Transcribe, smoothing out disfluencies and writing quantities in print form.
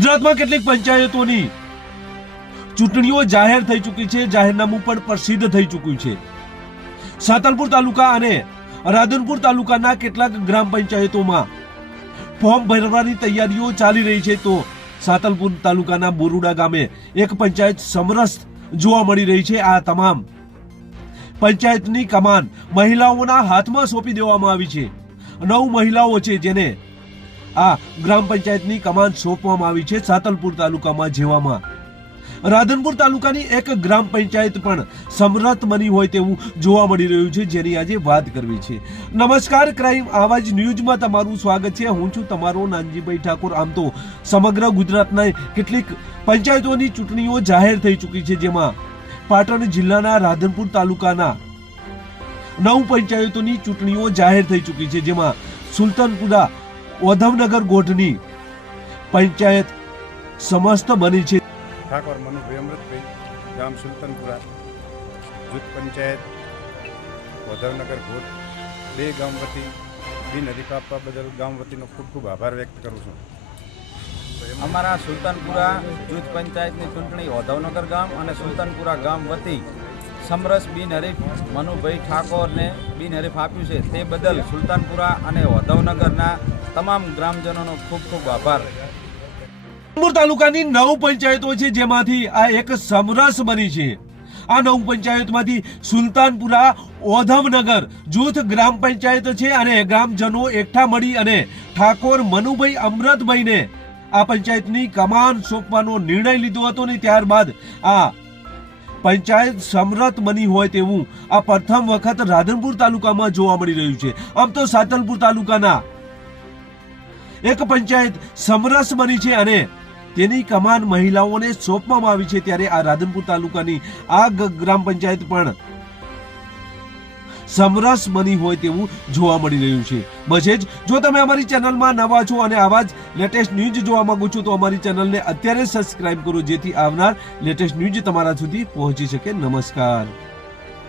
ગુજરાતમાં કેટલીક પંચાયતોની ચૂંટણીઓ જાહેર થઈ ચૂકી છે. જાહેરનામું પણ પ્રસિદ્ધ થઈ ચૂક્યું છે. સાતલપુર તાલુકા અને રાધનપુર તાલુકાના કેટલાક ગ્રામ પંચાયતોમાં ફોર્મ ભરવાની તૈયારીઓ ચાલી રહી છે. તો સાતલપુર તાલુકાના બોરુડા ગામે એક પંચાયત સમરસ જોવા મળી રહી છે. આ તમામ પંચાયતની કમાન મહિલાઓના હાથમાં સોંપી દેવામાં આવી છે. 9 મહિલાઓ છે જેને આ ગ્રામ પંચાયતની કમાન સોંપવામાં આવી છે. સાતલપુર તાલુકામાં જેવામાં રાધનપુર તાલુકાની એક ગ્રામ પંચાયત પણ સમરસ બની હોય તેવું જોવા મળી રહ્યું છે, જેની આજે વાત કરવી છે. નમસ્કાર, ક્રાઇમ આવાજ ન્યૂઝમાં તમારું સ્વાગત છે. હું છું તમારો નાનજીભાઈ ઠાકોર. આમ તો સમગ્ર ગુજરાતના કેટલીક પંચાયતોની ચૂંટણીઓ જાહેર થઈ ચૂકી છે, જેમાં પાટણ જિલ્લાના રાધનપુર તાલુકાના 9 પંચાયતોની ચૂંટણીઓ જાહેર થઈ ચૂકી છે, જેમાં સુલતાનપુરા ઓધવનગર ગોઠની પંચાયત સમસ્ત બની છે. ઠાકોર મનુભાઈ અમૃતભાઈ, ગામ સુલતાનપુરા, જૂથ પંચાયત ઓધવનગર ગોઠ, 2 ગામ વતી બિનહરીફ આપવા બદલ ગામ વતીનો ખૂબ ખૂબ આભાર વ્યક્ત કરું છું. અમારા સુલતાનપુરા જૂથ પંચાયતની ચૂંટણી ઓધવનગર ગામ અને સુલતાનપુરા ગામ વતી સમરસ બિનહરીફ મનુભાઈ ઠાકોરને બિનહરીફ આપ્યું છે, તે બદલ સુલતાનપુરા અને ઓધવનગરના તમામ ગ્રામજનોનો ખૂબ ખૂબ આભાર. રાધનપુર તાલુકાની 9 પંચાયતો છે, જેમાંથી આ એક સમરસ બની છે. આ 9 પંચાયતમાંથી સુલતાનપુરા ઓધવનગર જૂથ ગ્રામ પંચાયત છે અને ગ્રામજનો એકઠા મળી અને ઠાકોર મનુભાઈ અમૃતભાઈને આ પંચાયતની કમાન સોંપવાનો નિર્ણય લીધો હતો ને ત્યારબાદ આ પંચાયત સમરસ બની હોય તેવું આ પ્રથમ વખત રાધનપુર તાલુકામાં જોવા મળી રહ્યું છે. આમ તો સાતલપુર તાલુકાના એક પંચાયત સમરસ બની છે અને તેની કમાન મહિલાઓને સોંપવામાં આવી છે, ત્યારે આ રાધનપુર તાલુકાની આ ગ્રામ પંચાયત પણ સમરસ બની હોય તેવું જોવા મળી રહ્યું છે. બસ જ, જો તમે અમારી ચેનલમાં નવા છો અને આવા જ લેટેસ્ટ ન્યૂઝ જોવા માંગો છો તો અમારી ચેનલને અત્યારે સબસ્ક્રાઇબ કરો, જેથી આવનાર લેટેસ્ટ ન્યૂઝ તમારા સુધી પહોંચી શકે. નમસ્કાર.